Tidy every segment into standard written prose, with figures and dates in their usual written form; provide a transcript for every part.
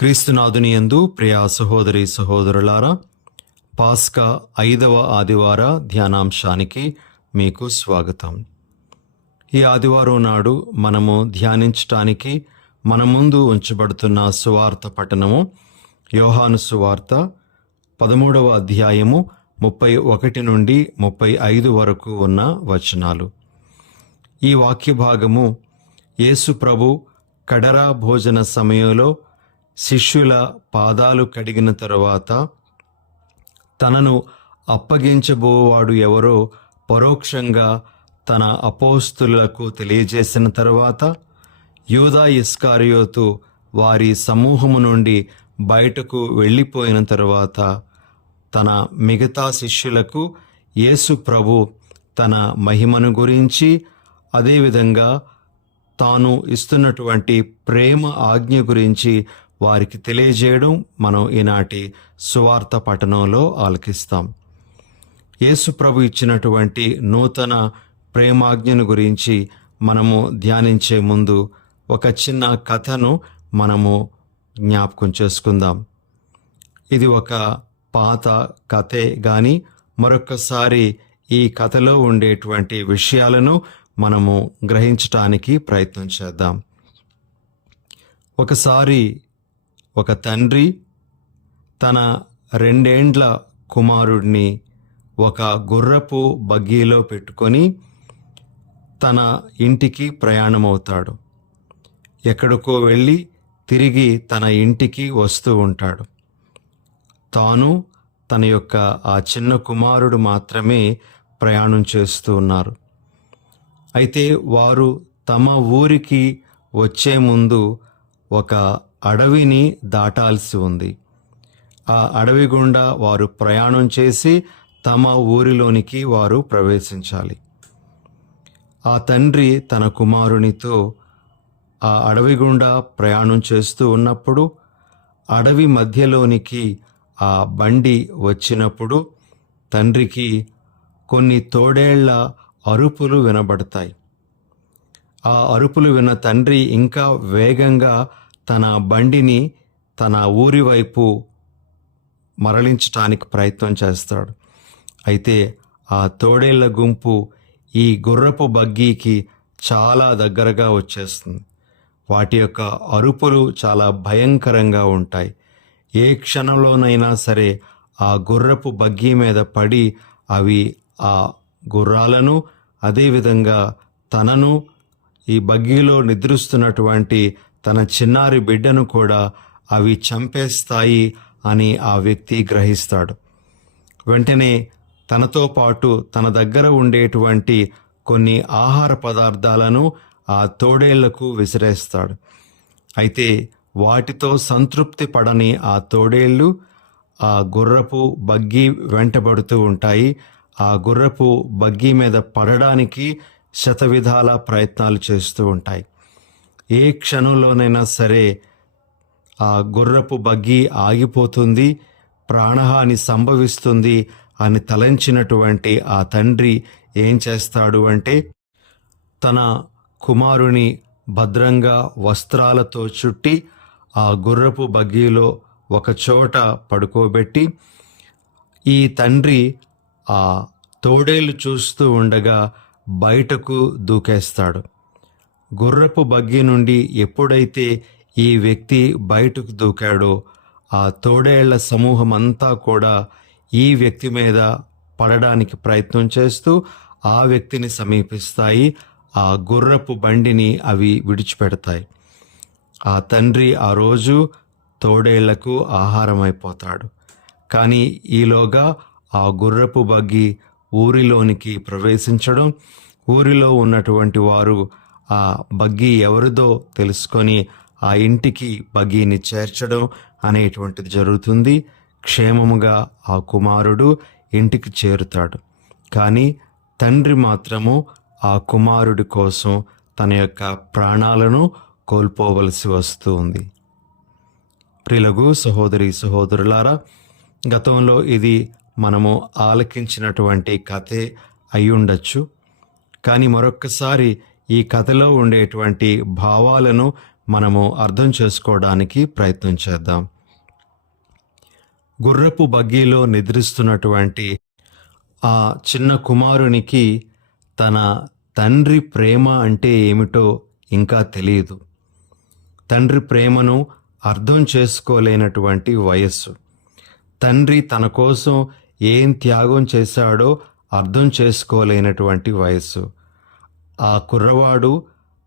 క్రీస్తునాథుని యందు ప్రియ సహోదరి సహోదరులారా, పాస్కా 5వ ఆదివార ధ్యానాంశానికి మీకు స్వాగతం. ఈ ఆదివారం నాడు మనము ధ్యానించటానికి మన ముందు ఉంచబడుతున్న సువార్త పఠనము యోహాను సువార్త 13వ అధ్యాయము 31 నుండి 35 వరకు ఉన్న వచనాలు. ఈ వాక్య భాగము యేసు ప్రభు కడరా భోజన సమయంలో శిష్యుల పాదాలు కడిగిన తరువాత తనను అప్పగించబోవాడు ఎవరో పరోక్షంగా తన అపోస్తులకు తెలియజేసిన తరువాత యూదా ఇస్కారియోతు వారి సమూహము నుండి బయటకు వెళ్ళిపోయిన తరువాత తన మిగతా శిష్యులకు యేసు ప్రభు తన మహిమను గురించి, అదేవిధంగా తాను ఇస్తున్నటువంటి ప్రేమ ఆజ్ఞ గురించి వారికి తెలియజేయడం మనం ఈనాటి సువార్త పఠనంలో ఆలకిస్తాం. యేసు ప్రభు ఇచ్చినటువంటి నూతన ప్రేమాజ్ఞను గురించి మనము ధ్యానించే ముందు ఒక చిన్న కథను మనము జ్ఞాపకం చేసుకుందాం. ఇది ఒక పాత కథే కానీ మరొకసారి ఈ కథలో ఉండేటువంటి విషయాలను మనము గ్రహించటానికి ప్రయత్నం చేద్దాం. ఒకసారి ఒక తండ్రి తన 2 ఏండ్ల కుమారుడిని ఒక గుర్రపు బగ్గీలో పెట్టుకొని తన ఇంటికి ప్రయాణమవుతాడు. ఎక్కడికో వెళ్ళి తిరిగి తన ఇంటికి వస్తూ ఉంటాడు. తాను తన యొక్క ఆ చిన్న కుమారుడు మాత్రమే ప్రయాణం చేస్తూ ఉన్నారు. అయితే వారు తమ ఊరికి వచ్చే ముందు ఒక అడవిని దాటాల్సి ఉంది. ఆ అడవి గుండా వారు ప్రయాణం చేసి తమ ఊరిలోనికి వారు ప్రవేశించాలి. ఆ తండ్రి తన కుమారునితో ఆ అడవి గుండా ప్రయాణం చేస్తూ ఉన్నప్పుడు అడవి మధ్యలోనికి ఆ బండి వచ్చినప్పుడు తండ్రికి కొన్ని తోడేళ్ల అరుపులు వినబడతాయి. ఆ అరుపులు విన్న తండ్రి ఇంకా వేగంగా తన బండిని తన ఊరి వైపు మరలించటానికి ప్రయత్నం చేస్తాడు. అయితే ఆ తోడేళ్ల గుంపు ఈ గుర్రపు బగ్గీకి చాలా దగ్గరగా వచ్చేస్తుంది. వాటి యొక్క అరుపులు చాలా భయంకరంగా ఉంటాయి. ఏ క్షణంలోనైనా సరే ఆ గుర్రపు బగ్గీ మీద పడి అవి ఆ గుర్రాలను, అదేవిధంగా తనను, ఈ బగ్గీలో నిద్రిస్తున్నటువంటి తన చిన్నారి బిడ్డను కూడా అవి చంపేస్తాయి అని ఆ వ్యక్తి గ్రహిస్తాడు. వెంటనే తనతో పాటు తన దగ్గర ఉండేటువంటి కొన్ని ఆహార పదార్థాలను ఆ తోడేళ్లకు విసిరేస్తాడు. అయితే వాటితో సంతృప్తి పడని ఆ తోడేళ్ళు ఆ గుర్రపు బగ్గీ వెంటబడుతూ ఉంటాయి. ఆ గుర్రపు బగ్గీ మీద పడడానికి శతవిధాల ప్రయత్నాలు చేస్తూ ఉంటాయి. ఏ క్షణంలోనైనా సరే ఆ గుర్రపు బగ్గీ ఆగిపోతుంది, ప్రాణహాని సంభవిస్తుంది అని తలంచినటువంటి ఆ తండ్రి ఏం చేస్తాడు అంటే తన కుమారుని భద్రంగా వస్త్రాలతో చుట్టి ఆ గుర్రపు బగ్గీలో ఒక చోట పడుకోబెట్టి ఈ తండ్రి ఆ తోడేలు చూస్తూ ఉండగా బయటకు దూకేస్తాడు. గుర్రపు బగ్గీ నుండి ఎప్పుడైతే ఈ వ్యక్తి బయటకు దూకాడో ఆ తోడేళ్ల సమూహం అంతా కూడా ఈ వ్యక్తి మీద పడడానికి ప్రయత్నం చేస్తూ ఆ వ్యక్తిని సమీపిస్తాయి. ఆ గుర్రపు బండిని అవి విడిచిపెడతాయి. ఆ తండ్రి ఆ రోజు తోడేళ్లకు ఆహారం అయిపోతాడు. కానీ ఈలోగా ఆ గుర్రపు బగ్గీ ఊరిలోనికి ప్రవేశించడం, ఊరిలో ఉన్నటువంటి వారు ఆ బగ్గీ ఎవరిదో తెలుసుకొని ఆ ఇంటికి బగ్గీని చేర్చడం అనేటువంటిది జరుగుతుంది. క్షేమముగా ఆ కుమారుడు ఇంటికి చేరుతాడు. కానీ తండ్రి మాత్రము ఆ కుమారుడి కోసం తన యొక్క ప్రాణాలను కోల్పోవలసి వస్తుంది. ప్రియులకు సహోదరి సహోదరులారా, గతంలో ఇది మనము ఆలకించినటువంటి కథే అయ్యుండొచ్చు. కానీ మరొక్కసారి ఈ కథలో ఉండేటువంటి భావాలను మనము అర్థం చేసుకోవడానికి ప్రయత్నం చేద్దాం. గుర్రపు బగ్గీలో నిద్రిస్తున్నటువంటి ఆ చిన్న కుమారునికి తన తండ్రి ప్రేమ అంటే ఏమిటో ఇంకా తెలియదు. తండ్రి ప్రేమను అర్థం చేసుకోలేనటువంటి వయస్సు. తండ్రి తన కోసం ఏం త్యాగం చేశాడో అర్థం చేసుకోలేనటువంటి వయస్సు. ఆ కుర్రవాడు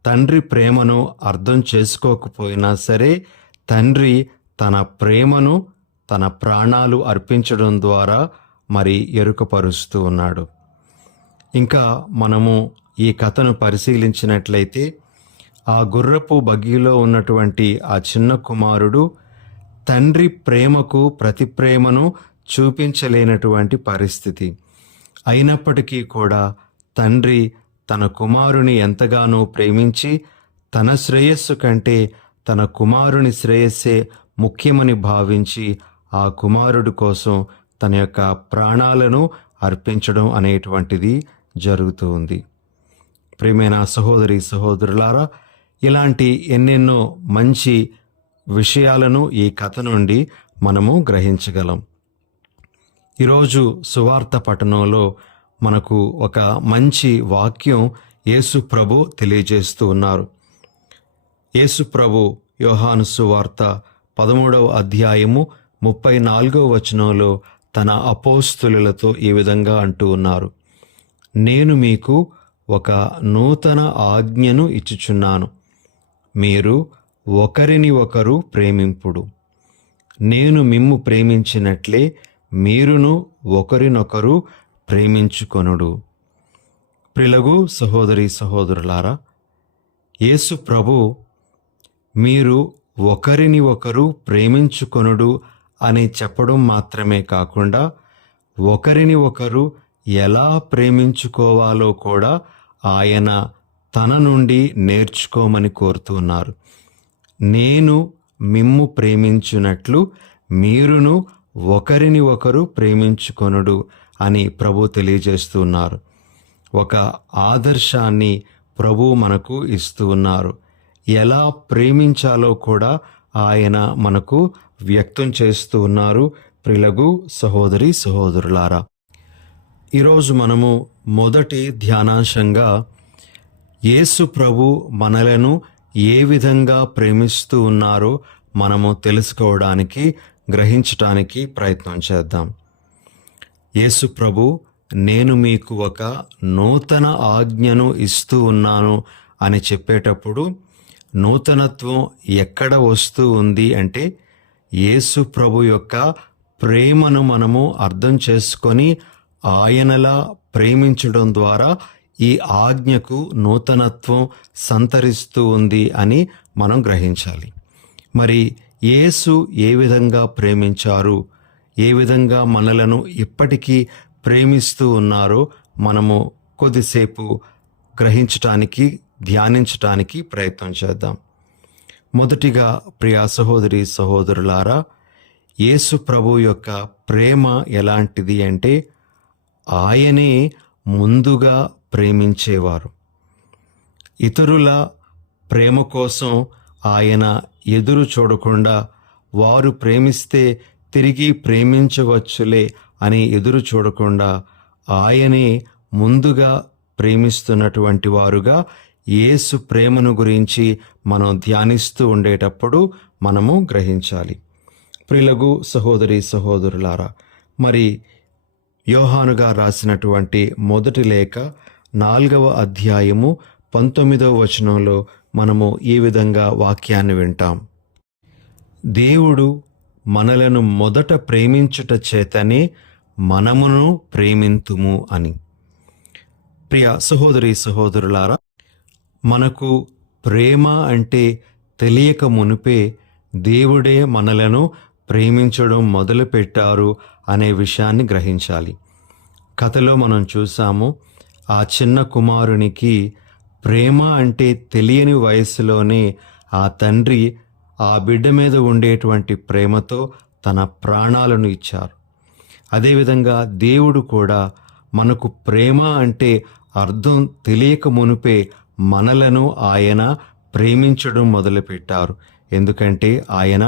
తండ్రి ప్రేమను అర్థం చేసుకోకపోయినా సరే, తండ్రి తన ప్రేమను తన ప్రాణాలు అర్పించడం ద్వారా మరి ఎరుకపరుస్తూ ఉన్నాడు. ఇంకా మనము ఈ కథను పరిశీలించినట్లయితే, ఆ గుర్రపు బగ్గీలో ఉన్నటువంటి ఆ చిన్న కుమారుడు తండ్రి ప్రేమకు ప్రతి ప్రేమను చూపించలేనటువంటి పరిస్థితి. అయినప్పటికీ కూడా తండ్రి తన కుమారుని ఎంతగానో ప్రేమించి, తన శ్రేయస్సు కంటే తన కుమారుని శ్రేయస్సే ముఖ్యమని భావించి ఆ కుమారుడు కోసం తన యొక్క ప్రాణాలను అర్పించడం అనేటువంటిది జరుగుతూ ఉంది. ప్రియమైన సహోదరి సహోదరులారా, ఇలాంటి ఎన్నెన్నో మంచి విషయాలను ఈ కథ నుండి మనము గ్రహించగలం. ఈరోజు సువార్త పఠనంలో మనకు ఒక మంచి వాక్యం యేసు ప్రభు తెలియజేస్తూ ఉన్నారు. యేసు ప్రభు యోహాను సువార్త 13వ అధ్యాయము 34వ వచనంలో తన అపోస్తులులతో ఈ విధంగా అంటూ ఉన్నారు. నేను మీకు ఒక నూతన ఆజ్ఞను ఇచ్చుచున్నాను, మీరు ఒకరిని ఒకరు ప్రేమింపుడు. నేను మిమ్ము ప్రేమించినట్లే మీరును ఒకరినొకరు ప్రేమించుకొనుడు. ప్రిలగు సహోదరి సహోదరులారా, యేసు ప్రభు మీరు ఒకరిని ఒకరు ప్రేమించుకొనుడు అని చెప్పడం మాత్రమే కాకుండా, ఒకరిని ఒకరు ఎలా ప్రేమించుకోవాలో కూడా ఆయన తన నుండి నేర్చుకోమని కోరుతున్నారు. నేను మిమ్ము ప్రేమించున్నట్లు మీరును ఒకరిని ఒకరు ప్రేమించుకొనుడు అని ప్రభు తెలియజేస్తున్నారు. ఒక ఆదర్శాన్ని ప్రభు మనకు ఇస్తూ ఉన్నారు. ఎలా ప్రేమించాలో కూడా ఆయన మనకు వ్యక్తం చేస్తూ ఉన్నారు. ప్రిలగు సహోదరి సహోదరులారా, ఈరోజు మనము మొదటి ధ్యానాంశంగా యేసు ప్రభు మనలను ఏ విధంగా ప్రేమిస్తూ ఉన్నారో మనము తెలుసుకోవడానికి, గ్రహించటానికి ప్రయత్నం చేద్దాం. యేసు ప్రభు నేను మీకు ఒక నూతన ఆజ్ఞను ఇస్తూ ఉన్నాను అని చెప్పేటప్పుడు, నూతనత్వం ఎక్కడ వస్తూ ఉంది అంటే, యేసు ప్రభు యొక్క ప్రేమను మనము అర్థం చేసుకొని ఆయనలా ప్రేమించడం ద్వారా ఈ ఆజ్ఞకు నూతనత్వం సంతరిస్తూ ఉంది అని మనం గ్రహించాలి. మరి యేసు ఏ విధంగా ప్రేమించారు, ఏ విధంగా మనలను ఇప్పటికీ ప్రేమిస్తూ ఉన్నారో మనము కొద్దిసేపు గ్రహించటానికి, ధ్యానించటానికి ప్రయత్నం చేద్దాం. మొదటిగా ప్రియా సహోదరి సహోదరులారా, యేసు ప్రభు యొక్క ప్రేమ ఎలాంటిది అంటే, ఆయనే ముందుగా ప్రేమించేవారు. ఇతరుల ప్రేమ కోసం ఆయన ఎదురు చూడకుండా, వారు ప్రేమిస్తే తిరిగి ప్రేమించవచ్చులే అని ఎదురు చూడకుండా, ఆయనే ముందుగా ప్రేమిస్తున్నటువంటి వారుగా యేసు ప్రేమను గురించి మనం ధ్యానిస్తూ ఉండేటప్పుడు మనము గ్రహించాలి. ప్రిలగు సహోదరి సహోదరులారా, మరి యోహానుగా రాసినటువంటి మొదటి లేఖ 4వ అధ్యాయము 19వ వచనంలో మనము ఈ విధంగా వాక్యాన్ని వింటాం. దేవుడు మనలను మొదట ప్రేమించుట చేతనే మనమును ప్రేమింతుము అని. ప్రియ సహోదరి సహోదరులారా, మనకు ప్రేమ అంటే తెలియక మునిపే దేవుడే మనలను ప్రేమించడం మొదలుపెట్టారు అనే విషయాన్ని గ్రహించాలి. కథలో మనం చూసాము, ఆ చిన్న కుమారునికి ప్రేమ అంటే తెలియని వయసులోనే ఆ తండ్రి ఆ బిడ్డ మీద ఉండేటువంటి ప్రేమతో తన ప్రాణాలను ఇచ్చారు. అదేవిధంగా దేవుడు కూడా మనకు ప్రేమ అంటే అర్థం తెలియక మునిపే మనలను ఆయన ప్రేమించడం మొదలుపెట్టారు. ఎందుకంటే ఆయన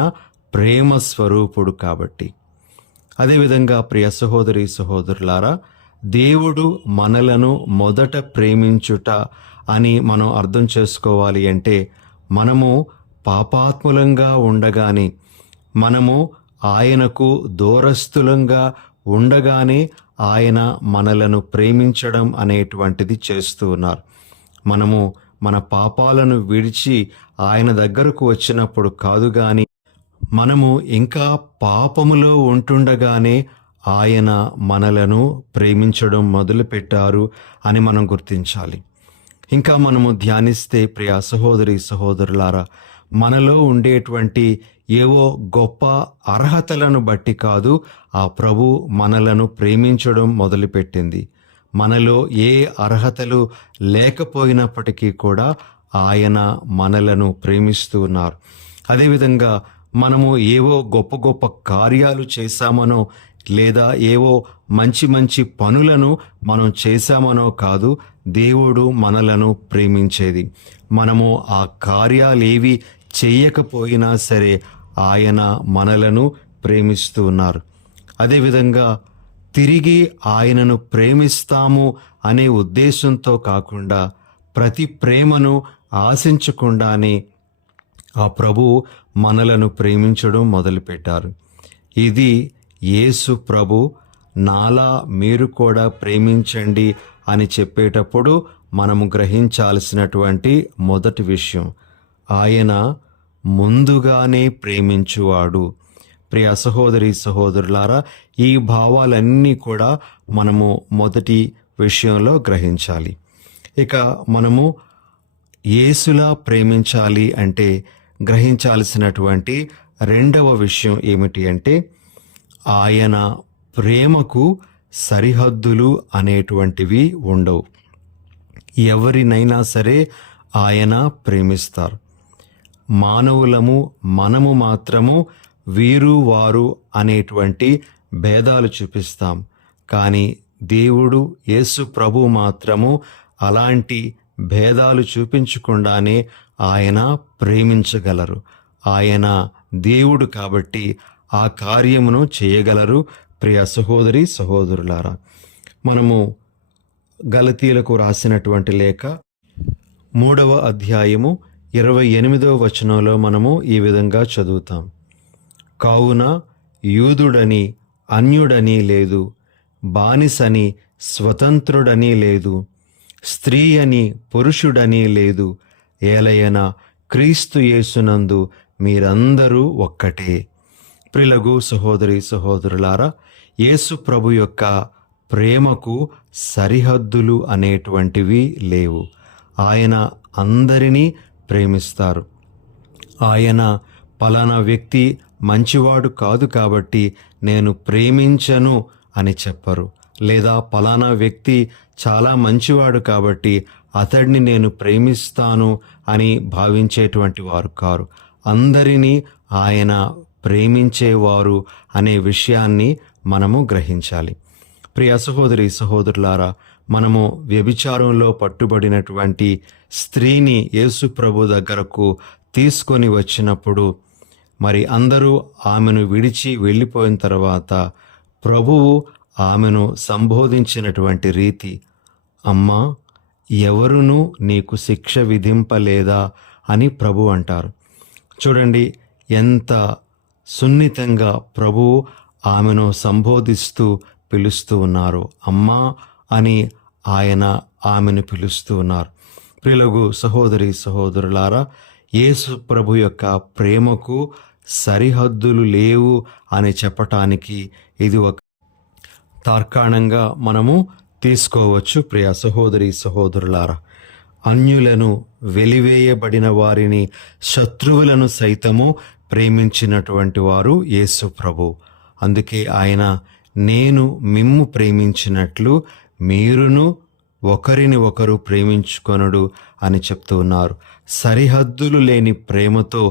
ప్రేమ స్వరూపుడు కాబట్టి. అదేవిధంగా ప్రియ సహోదరి సహోదరులారా, దేవుడు మనలను మొదట ప్రేమించుట అని మనం అర్థం చేసుకోవాలి అంటే, మనము పాపాత్ములంగా ఉండగానే, మనము ఆయనకు దూరస్థులంగా ఉండగానే ఆయన మనలను ప్రేమించడం అనేటువంటిది చేస్తూ ఉన్నారు. మనము మన పాపాలను విడిచి ఆయన దగ్గరకు వచ్చినప్పుడు కాదు గాని, మనము ఇంకా పాపములో ఉంటుండగానే ఆయన మనలను ప్రేమించడం మొదలుపెట్టారు అని మనం గుర్తించాలి. ఇంకా మనము ధ్యానిస్తే ప్రియ సహోదరి సహోదరులారా, మనలో ఉండేటువంటి ఏవో గొప్ప అర్హతలను బట్టి కాదు ఆ ప్రభు మనలను ప్రేమించడం మొదలుపెట్టింది. మనలో ఏ అర్హతలు లేకపోయినప్పటికీ కూడా ఆయన మనలను ప్రేమిస్తూ ఉన్నారు. అదేవిధంగా మనము ఏవో గొప్ప గొప్ప కార్యాలు చేశామనో, లేదా ఏవో మంచి మంచి పనులను మనం చేశామనో కాదు దేవుడు మనలను ప్రేమించేది. మనము ఆ కార్యాలేవి చేయకపోయినా సరే ఆయన మనలను ప్రేమిస్తూ ఉన్నారు. అదేవిధంగా తిరిగి ఆయనను ప్రేమిస్తాము అనే ఉద్దేశంతో కాకుండా, ప్రతి ప్రేమను ఆశించకుండానే ఆ ప్రభువు మనలను ప్రేమించడం మొదలుపెట్టారు. ఇది యేసు ప్రభు నాలా మీరు కూడా ప్రేమించండి అని చెప్పేటప్పుడు మనము గ్రహించాల్సినటువంటి మొదటి విషయం, ఆయన ముందుగానే ప్రేమించువాడు. ప్రియ సహోదరి సహోదరులారా, ఈ భావాలన్నీ కూడా మనము మొదటి విషయంలో గ్రహించాలి. ఇక మనము యేసులా ప్రేమించాలి అంటే గ్రహించాల్సినటువంటి రెండవ విషయం ఏమిటి అంటే, ఆయన ప్రేమకు సరిహద్దులు అనేటువంటివి ఉండవు. ఎవరినైనా సరే ఆయన ప్రేమిస్తారు. మానవులము మనము మాత్రము వీరు వారు అనేటువంటి భేదాలు చూపిస్తాం. కానీ దేవుడు యేసు ప్రభు మాత్రము అలాంటి భేదాలు చూపించకుండానే ఆయన ప్రేమించగలరు. ఆయన దేవుడు కాబట్టి ఆ కార్యమును చేయగలరు. ప్రియ సహోదరి సహోదరులారా, మనము గలతీలకు రాసినటువంటి లేఖ 3వ అధ్యాయము 28వ వచనంలో మనము ఈ విధంగా చదువుతాం. కావున యూదుడని అన్యుడని లేదు, బానిసని స్వతంత్రుడని లేదు, స్త్రీ అని పురుషుడని లేదు, ఏలయన క్రీస్తు యేసునందు మీరందరూ ఒక్కటే. ప్రిలగు సహోదరి సహోదరులారా, యేసు ప్రభు యొక్క ప్రేమకు సరిహద్దులు అనేటువంటివి లేవు. ఆయన అందరినీ ప్రేమిస్తారు. ఆయన పలానా వ్యక్తి మంచివాడు కాదు కాబట్టి నేను ప్రేమించను అని చెప్పరు, లేదా పలానా వ్యక్తి చాలా మంచివాడు కాబట్టి అతడిని నేను ప్రేమిస్తాను అని భావించేటువంటి వారు కారు. అందరినీ ఆయన ప్రేమించేవారు అనే విషయాన్ని మనము గ్రహించాలి. ప్రియ సహోదరి సహోదరులారా, మనము వ్యభిచారంలో పట్టుబడినటువంటి స్త్రీని యేసు ప్రభు దగ్గరకు తీసుకొని వచ్చినప్పుడు, మరి అందరూ ఆమెను విడిచి వెళ్ళిపోయిన తర్వాత ప్రభువు ఆమెను సంబోధించినటువంటి రీతి, అమ్మా, ఎవరునూ నీకు శిక్ష విధింపలేదా అని ప్రభు అంటారు. చూడండి ఎంత సున్నితంగా ప్రభువు ఆమెను సంబోధిస్తూ పిలుస్తూ ఉన్నారు. అమ్మా అని ఆయన ఆమెను పిలుస్తూ ఉన్నారు. ప్రియులగు సహోదరి సహోదరులారా, యేసు ప్రభు యొక్క ప్రేమకు సరిహద్దులు లేవు అని చెప్పటానికి ఇది ఒక తార్కాణంగా మనము తీసుకోవచ్చు. ప్రియ సహోదరి సహోదరులారా, అన్యులను, వెలివేయబడిన వారిని, శత్రువులను సైతము ప్రేమించినటువంటి వారు యేసు ప్రభు. అందుకే ఆయన, నేను మిమ్ము ప్రేమించినట్లు మీరును ఒకరిని ఒకరు ప్రేమించుకొనుడు అని చెప్తూ ఉన్నారు. సరిహద్దులు లేని ప్రేమతో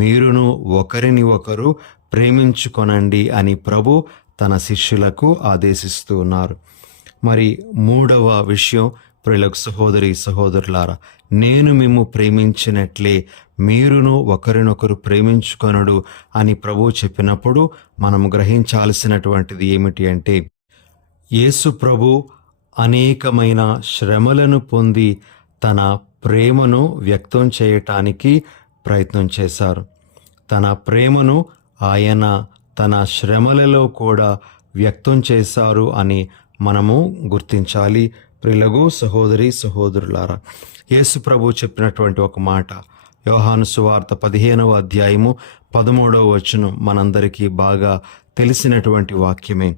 మీరును ఒకరిని ఒకరు ప్రేమించుకొనండి అని ప్రభు తన శిష్యులకు ఆదేశిస్తూ ఉన్నారు. మరి 3వ విషయం, ప్రియులకు సహోదరి సహోదరులారా, నేను మిమ్ము ప్రేమించినట్లే మీరును ఒకరినొకరు ప్రేమించుకొనుడు అని ప్రభువు చెప్పినప్పుడు మనం గ్రహించాల్సినటువంటిది ఏమిటి అంటే, యేసు ప్రభు అనేకమైన శ్రమలను పొంది తన ప్రేమను వ్యక్తం చేయటానికి ప్రయత్నం చేశారు. తన ప్రేమను ఆయన తన శ్రమలలో కూడా వ్యక్తం చేశారు అని మనము గుర్తించాలి. ప్రియులకు సహోదరి సహోదరులారా, యేసు ప్రభు చెప్పినటువంటి ఒక మాట, యోహాను సువార్త 15వ అధ్యాయము 13వ వచనం మనందరికీ బాగా తెలిసినటువంటి వాక్యమే.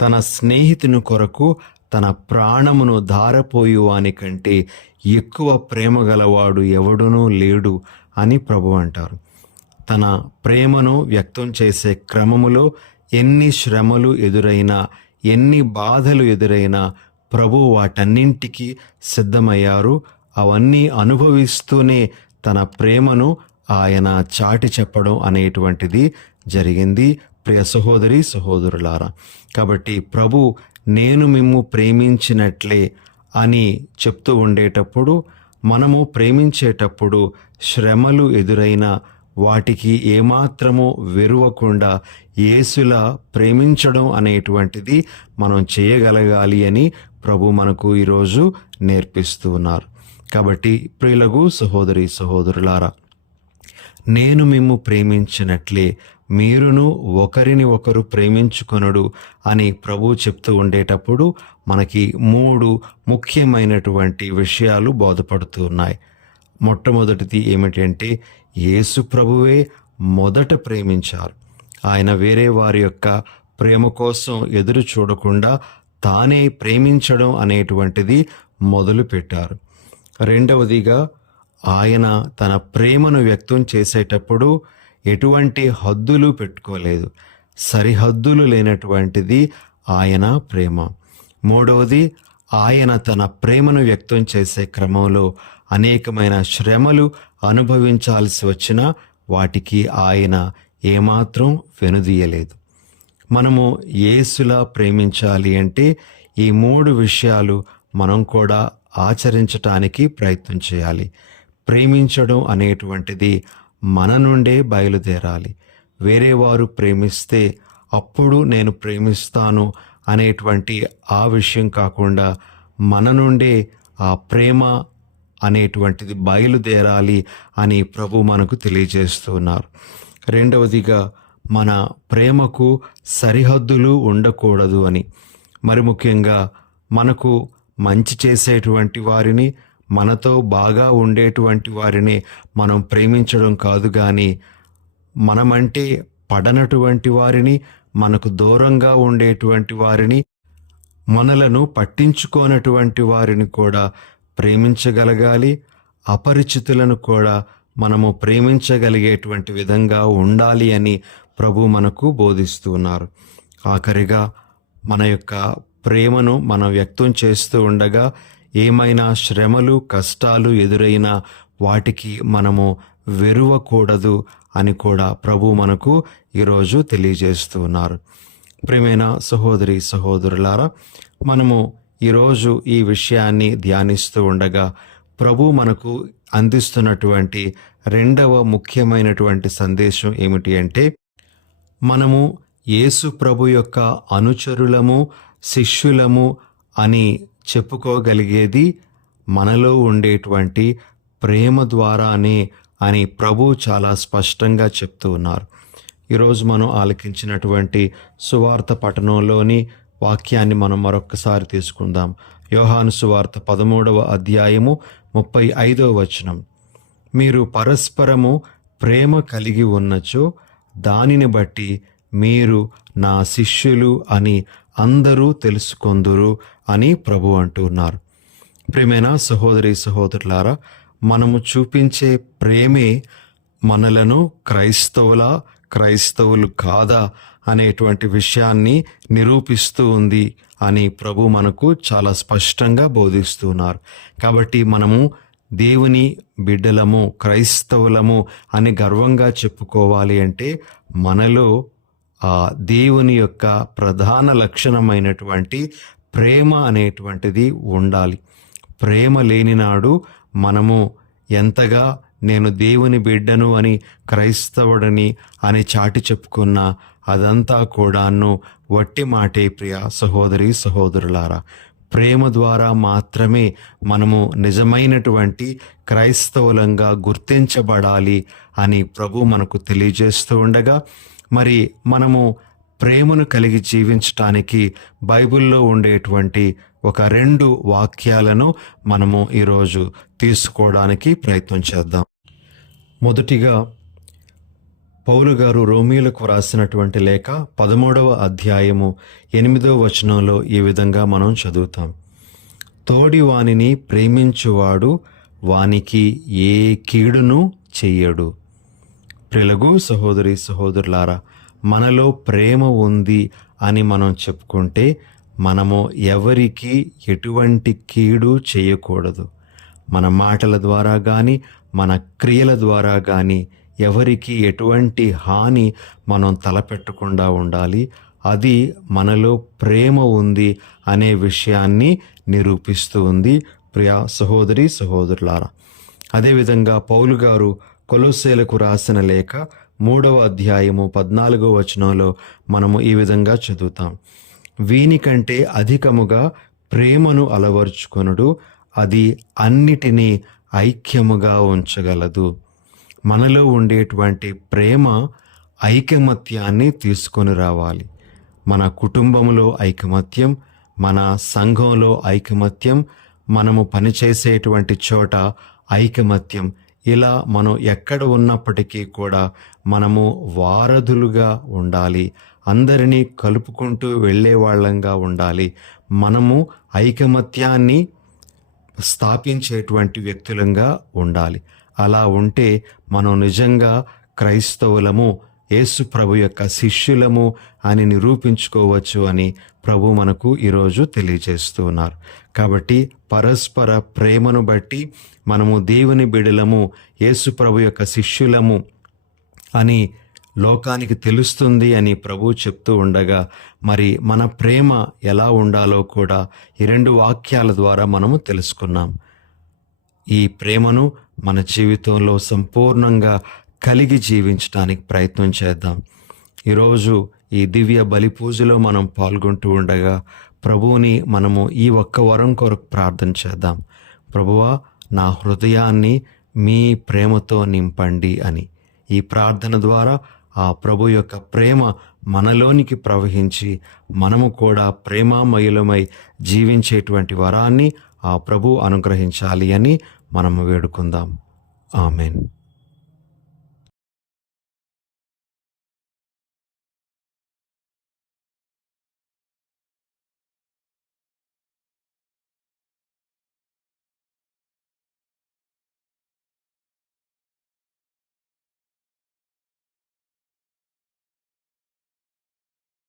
తన స్నేహితుని కొరకు తన ప్రాణమును ధారపోయు వాని కంటే ఎక్కువ ప్రేమ గలవాడు ఎవడునూ లేడు అని ప్రభు అంటారు. తన ప్రేమను వ్యక్తం చేసే క్రమములో ఎన్ని శ్రమలు ఎదురైనా, ఎన్ని బాధలు ఎదురైనా ప్రభు వాటన్నింటికి సిద్ధమయ్యారు. అవన్నీ అనుభవిస్తూనే తన ప్రేమను ఆయన చాటి చెప్పడం అనేటువంటిది జరిగింది. ప్రియ సహోదరి సహోదరులారా, కాబట్టి ప్రభు నేను మిమ్ము ప్రేమించినట్లే అని చెప్తూ ఉండేటప్పుడు, మనము ప్రేమించేటప్పుడు శ్రమలు ఎదురైన వాటికి ఏమాత్రము వెరువకుండా యేసులా ప్రేమించడం అనేటువంటిది మనం చేయగలగాలి అని ప్రభు మనకు ఈరోజు నేర్పిస్తూ ఉన్నారు. కాబట్టి ప్రియులకు సహోదరి సహోదరులారా, నేను మిమ్ము ప్రేమించినట్లే మీరును ఒకరిని ఒకరు ప్రేమించుకొనుడు అని ప్రభు చెప్తూ ఉండేటప్పుడు మనకి 3 ముఖ్యమైనటువంటి విషయాలు బోధపడుతూ ఉన్నాయి. మొట్టమొదటిది ఏమిటంటే, యేసు ప్రభువే మొదట ప్రేమించారు. ఆయన వేరే వారి యొక్క ప్రేమ కోసం ఎదురు చూడకుండా తానే ప్రేమించడం అనేటువంటిది మొదలు పెట్టారు. రెండవదిగా, ఆయన తన ప్రేమను వ్యక్తం చేసేటప్పుడు ఎటువంటి హద్దులు పెట్టుకోలేదు. సరిహద్దులు లేనటువంటిది ఆయన ప్రేమ. మూడవది, ఆయన తన ప్రేమను వ్యక్తం చేసే క్రమంలో అనేకమైన శ్రమలు అనుభవించాల్సి వచ్చినా వాటికి ఆయన ఏమాత్రం వెనుదీయలేదు. మనము యేసులా ప్రేమించాలి అంటే ఈ 3 విషయాలు మనం కూడా ఆచరించటానికి ప్రయత్నం చేయాలి. ప్రేమించడం అనేటువంటిది మన నుండే బయలుదేరాలి. వేరే వారు ప్రేమిస్తే అప్పుడు నేను ప్రేమిస్తాను అనేటువంటి ఆ విషయం కాకుండా మన నుండే ఆ ప్రేమ అనేటువంటిది బయలుదేరాలి అని ప్రభు మనకు తెలియజేస్తున్నారు. రెండవదిగా, మన ప్రేమకు సరిహద్దులు ఉండకూడదు అని. మరి ముఖ్యంగా మనకు మంచి చేసేటువంటి వారిని, మనతో బాగా ఉండేటువంటి వారిని మనం ప్రేమించడం కాదు, కానీ మనమంటే పడనటువంటి వారిని, మనకు దూరంగా ఉండేటువంటి వారిని, మనలను పట్టించుకోనటువంటి వారిని కూడా ప్రేమించగలగాలి. అపరిచితులను కూడా మనము ప్రేమించగలిగేటువంటి విధంగా ఉండాలి అని ప్రభు మనకు బోధిస్తూ ఉన్నారు. ఆఖరిగా, మన యొక్క ప్రేమను మనం వ్యక్తం చేస్తూ ఉండగా ఏమైనా శ్రమలు కష్టాలు ఎదురైనా వాటికి మనము వెరువకూడదు అని కూడా ప్రభు మనకు ఈరోజు తెలియజేస్తూ ఉన్నారు. ప్రియమైన సహోదరి సహోదరులారా, మనము ఈరోజు ఈ విషయాన్ని ధ్యానిస్తూ ఉండగా ప్రభు మనకు అందిస్తున్నటువంటి రెండవ ముఖ్యమైనటువంటి సందేశం ఏమిటి అంటే, మనము యేసు ప్రభు యొక్క అనుచరులము, శిష్యులము అని చెప్పుకోగలిగేది మనలో ఉండేటువంటి ప్రేమ ద్వారానే అని ప్రభు చాలా స్పష్టంగా చెప్తూ ఉన్నారు. ఈరోజు మనం ఆలకించినటువంటి సువార్త పఠనంలోని వాక్యాన్ని మనం మరొక్కసారి తీసుకుందాం. యోహాను సువార్త 13వ అధ్యాయము 35వ వచనం, మీరు పరస్పరము ప్రేమ కలిగి ఉన్నచో దానిని బట్టి మీరు నా శిష్యులు అని అందరూ తెలుసుకొందురు అని ప్రభు అంటున్నారు. ప్రియమైన సహోదరి సహోదరులారా, మనము చూపించే ప్రేమే మనలను క్రైస్తవులు కాదా అనేటువంటి విషయాన్ని నిరూపిస్తూ ఉంది అని ప్రభు మనకు చాలా స్పష్టంగా బోధిస్తున్నారు. కాబట్టి మనము దేవుని బిడ్డలము, క్రైస్తవులము అని గర్వంగా చెప్పుకోవాలి అంటే మనలో ఆ దేవుని యొక్క ప్రధాన లక్షణమైనటువంటి ప్రేమ అనేటువంటిది ఉండాలి. ప్రేమ లేనినాడు మనము ఎంతగా నేను దేవుని బిడ్డను అని, క్రైస్తవుడని అని చాటి చెప్పుకున్నా అదంతా కూడాను వట్టి మాటే. ప్రియ సహోదరి సహోదరులారా, ప్రేమ ద్వారా మాత్రమే మనము నిజమైనటువంటి క్రైస్తవులంగా గుర్తించబడాలి అని ప్రభు మనకు తెలియజేస్తూ ఉండగా, మరి మనము ప్రేమను కలిగి జీవించటానికి బైబిల్లో ఉండేటువంటి ఒక 2 వాక్యాలను మనము ఈరోజు తీసుకోవడానికి ప్రయత్నం చేద్దాం. మొదటిగా పౌలు గారు రోమీయులకు వ్రాసినటువంటి లేఖ 13వ అధ్యాయము 8వ వచనంలో ఈ విధంగా మనం చదువుతాం. తోడి వానిని ప్రేమించువాడు వానికి ఏ కీడును చెయ్యడు. ప్రిలగు సహోదరి సహోదరులారా, మనలో ప్రేమ ఉంది అని మనం చెప్పుకుంటే మనము ఎవరికి ఎటువంటి కీడు చేయకూడదు. మన మాటల ద్వారా కానీ, మన క్రియల ద్వారా కానీ ఎవరికి ఎటువంటి హాని మనం తలపెట్టకుండా ఉండాలి. అది మనలో ప్రేమ ఉంది అనే విషయాన్ని నిరూపిస్తూ ఉంది. ప్రియ సహోదరి సహోదరులారా, అదేవిధంగా పౌలు గారు కొలొస్సీలకు రాసిన లేఖ 3వ అధ్యాయము 14వ వచనంలో మనము ఈ విధంగా చదువుతాం. వీనికంటే అధికముగా ప్రేమను అలవర్చుకొనుడు, అది అన్నిటినీ ఐక్యముగా ఉంచగలదు. మనలో ఉండేటువంటి ప్రేమ ఐకమత్యాన్ని తీసుకొని రావాలి. మన కుటుంబంలో ఐకమత్యం, మన సంఘంలో ఐకమత్యం, మనము పనిచేసేటువంటి చోట ఐకమత్యం, ఇలా మనం ఎక్కడ ఉన్నప్పటికీ కూడా మనము వారధులుగా ఉండాలి. అందరినీ కలుపుకుంటూ వెళ్ళే వాళ్ళంగా ఉండాలి. మనము ఐకమత్యాన్ని స్థాపించేటువంటి వ్యక్తులంగా ఉండాలి. అలా ఉంటే మనం నిజంగా క్రైస్తవులము, యేసు ప్రభు యొక్క శిష్యులము అని నిరూపించుకోవచ్చు అని ప్రభు మనకు ఈరోజు తెలియజేస్తూ ఉన్నారు. కాబట్టి పరస్పర ప్రేమను బట్టి మనము దేవుని బిడ్డలము, యేసు ప్రభు యొక్క శిష్యులము అని లోకానికి తెలుస్తుంది అని ప్రభు చెప్తూ ఉండగా, మరి మన ప్రేమ ఎలా ఉండాలో కూడా ఈ 2 వాక్యాల ద్వారా మనము తెలుసుకున్నాం. ఈ ప్రేమను మన జీవితంలో సంపూర్ణంగా కలిగి జీవించడానికి ప్రయత్నం చేద్దాం. ఈరోజు ఈ దివ్య బలి పూజలో మనం పాల్గొంటూ ఉండగా ప్రభువుని మనము ఈ ఒక్క వరం కొరకు ప్రార్థన చేద్దాం. ప్రభువా, నా హృదయాన్ని మీ ప్రేమతో నింపండి అని. ఈ ప్రార్థన ద్వారా ఆ ప్రభు యొక్క ప్రేమ మనలోనికి ప్రవహించి మనము కూడా ప్రేమామయులమై జీవించేటువంటి వరాన్ని ఆ ప్రభు అనుగ్రహించాలి అని మనము వేడుకుందాం. ఆమెన్.